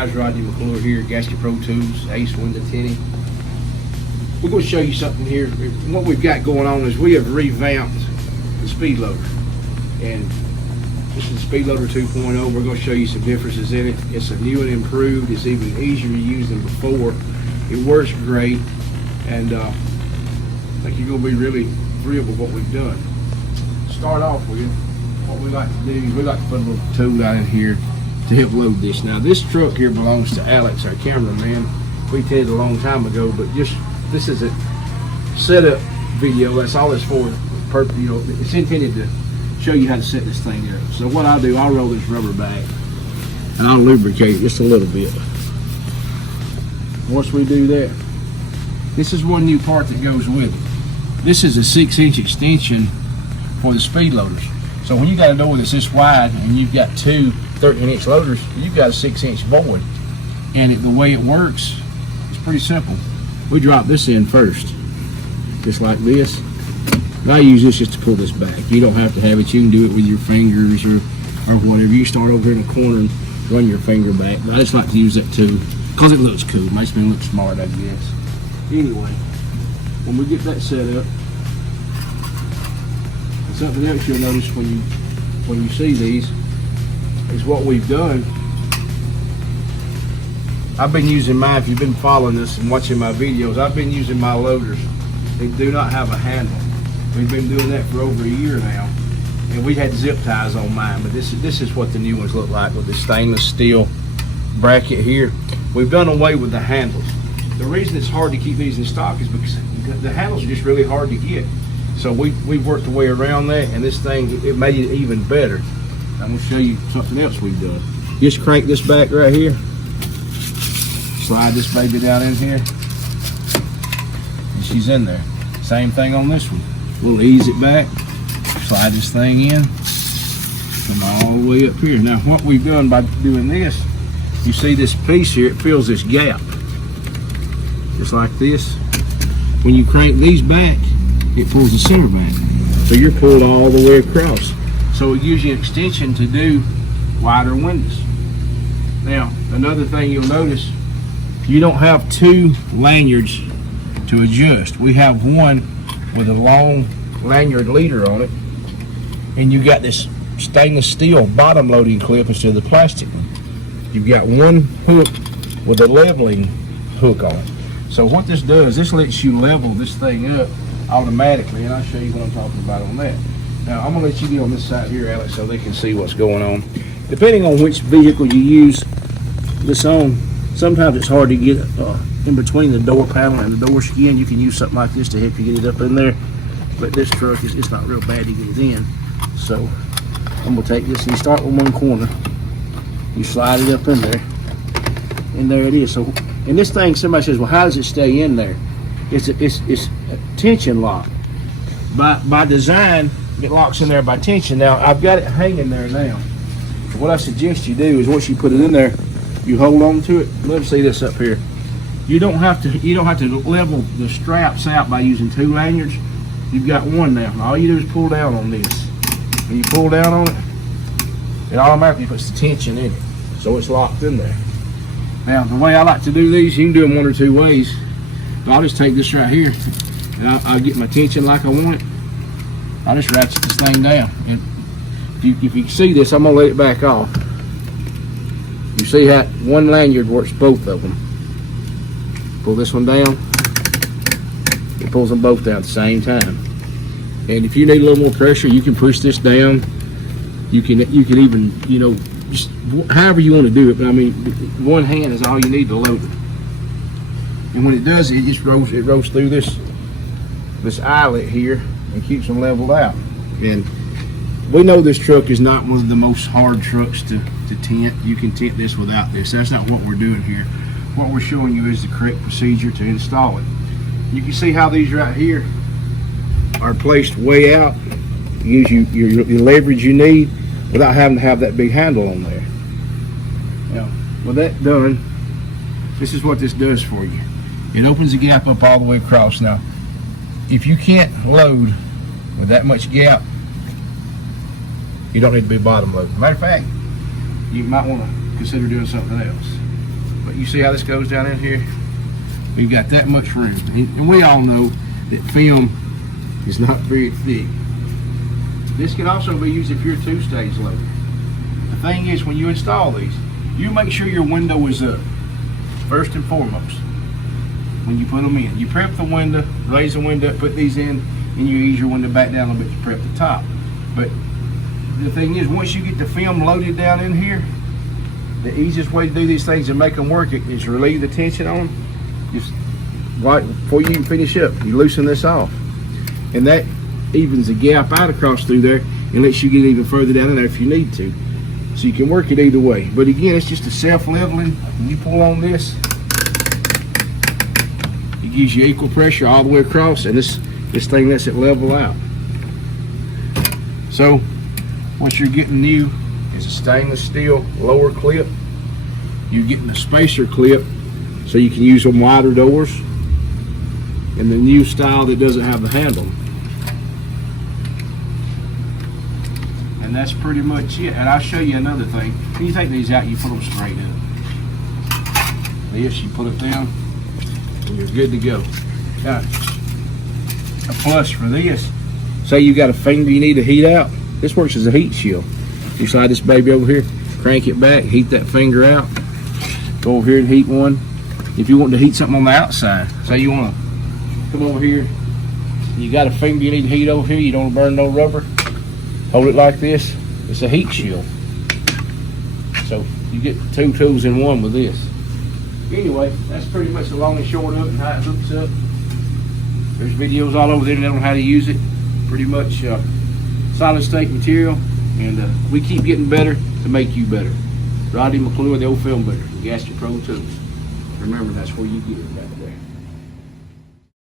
guys, Rodney McClure here, Gasket Pro Tools, Ace Window Tinting. We're going to show you something here. What we've got going on is we have revamped the speed loader, and this is the speed loader 2.0. We're going to show you some differences in it. It's a new and improved. It's even easier to use than before. It works great, and I think you're going to be really thrilled with what we've done. Start off with what we like to do is we like to put a little tool down in here to help load this. Now this truck here belongs to Alex, our cameraman. We did it a long time ago, but just this is a setup video. That's all it's for. You know, it's intended to show you how to set this thing up. So what I'll do, I'll roll this rubber back and I'll lubricate it just a little bit. Once we do that, this is one new part that goes with it. This is a 6-inch extension for the speed loaders. So when you got a door that's this wide and you've got two 13-inch loaders, you've got a 6-inch void. And the way it works is pretty simple. We drop this in first, just like this. And I use this just to pull this back. You don't have to have it. You can do it with your fingers or whatever. You start over in the corner and run your finger back. But I just like to use that too because it looks cool. It makes me look smart, I guess. Anyway, when we get that set up, something else you'll notice when you see these is what we've done. I've been using mine, if you've been following this and watching my videos, I've been using my loaders. They do not have a handle. We've been doing that for over a year now. And we had zip ties on mine, but this is what the new ones look like with the stainless steel bracket here. We've done away with the handles. The reason it's hard to keep these in stock is because the handles are just really hard to get. So we've worked a way around that, and this thing, it made it even better. I'm going to show you something else we've done. Just crank this back right here. Slide this baby down in here. And she's in there. Same thing on this one. We'll ease it back. Slide this thing in. Come all the way up here. Now what we've done by doing this, you see this piece here, it fills this gap. Just like this. When you crank these back, it pulls the center back. So you're pulled all the way across. So it gives you an extension to do wider windows. Now, another thing you'll notice, you don't have two lanyards to adjust. We have one with a long lanyard leader on it, and you got this stainless steel bottom loading clip instead of the plastic one. You've got one hook with a leveling hook on it. So what this does, this lets you level this thing up automatically, and I'll show you what I'm talking about on that. Now I'm going to let you be on this side here, Alex, so they can see what's going on. Depending on which vehicle you use this on, sometimes it's hard to get in between the door panel and the door skin. You can use something like this to help you get it up in there, but this truck, it's not real bad to get it in. So I'm going to take this, and you start with one corner, you slide it up in there, and there it is. So, and this thing, somebody says, well, how does it stay in there? It's a tension lock. By design, it locks in there by tension. Now, I've got it hanging there now. What I suggest you do is once you put it in there, you hold on to it. Let me see this up here. You don't have to level the straps out by using two lanyards. You've got one now. All you do is pull down on this. When you pull down on it, it automatically puts the tension in it. So it's locked in there. Now, the way I like to do these, you can do them one or two ways. I'll just take this right here, and I'll get my tension like I want it. I'll just ratchet this thing down. And if you see this, I'm going to let it back off. You see how one lanyard works both of them. Pull this one down. It pulls them both down at the same time. And if you need a little more pressure, you can push this down. You can even, you know, just however you want to do it. But I mean, one hand is all you need to load it. And when it does, it just rolls through this eyelet here and keeps them leveled out. And we know this truck is not one of the most hard trucks to tint. You can tint this without this. That's not what we're doing here. What we're showing you is the correct procedure to install it. You can see how these right here are placed way out. It gives you your leverage you need without having to have that big handle on there. Now, with that done, this is what this does for you. It opens the gap up all the way across. Now, if you can't load with that much gap, you don't need to be bottom loading. Matter of fact, you might want to consider doing something else. But you see how this goes down in here? We've got that much room. And we all know that film is not very thick. This can also be used if you're a two-stage loader. The thing is, when you install these, you make sure your window is up, first and foremost, when you put them in. You prep the window, raise the window up, put these in, and you ease your window back down a little bit to prep the top. But the thing is, once you get the film loaded down in here, the easiest way to do these things and make them work is relieve the tension on them. Just right before you even finish up, you loosen this off. And that evens the gap out across through there and lets you get even further down in there if you need to. So you can work it either way. But again, it's just a self-leveling. When you pull on this, it gives you equal pressure all the way across, and this thing lets it level out. So what you're getting new is a stainless steel lower clip. You're getting a spacer clip so you can use them wider doors, and the new style that doesn't have the handle. And that's pretty much it. And I'll show you another thing. When you take these out, you put them straight up. This, you put it down, and you're good to go. Now, a plus for this, say you got a finger you need to heat out, this works as a heat shield. You slide this baby over here, crank it back, heat that finger out, go over here and heat one. If you want to heat something on the outside, say you want to come over here, you got a finger you need to heat over here, you don't want to burn no rubber, hold it like this, it's a heat shield. So you get two tools in one with this. Anyway, that's pretty much the long and short of it and how it hooks up. There's videos all over the internet on how to use it. Pretty much solid state material, and we keep getting better to make you better. Rodney McClure, the old film builder, Gasket Pro Tools. Remember, that's where you get it right there.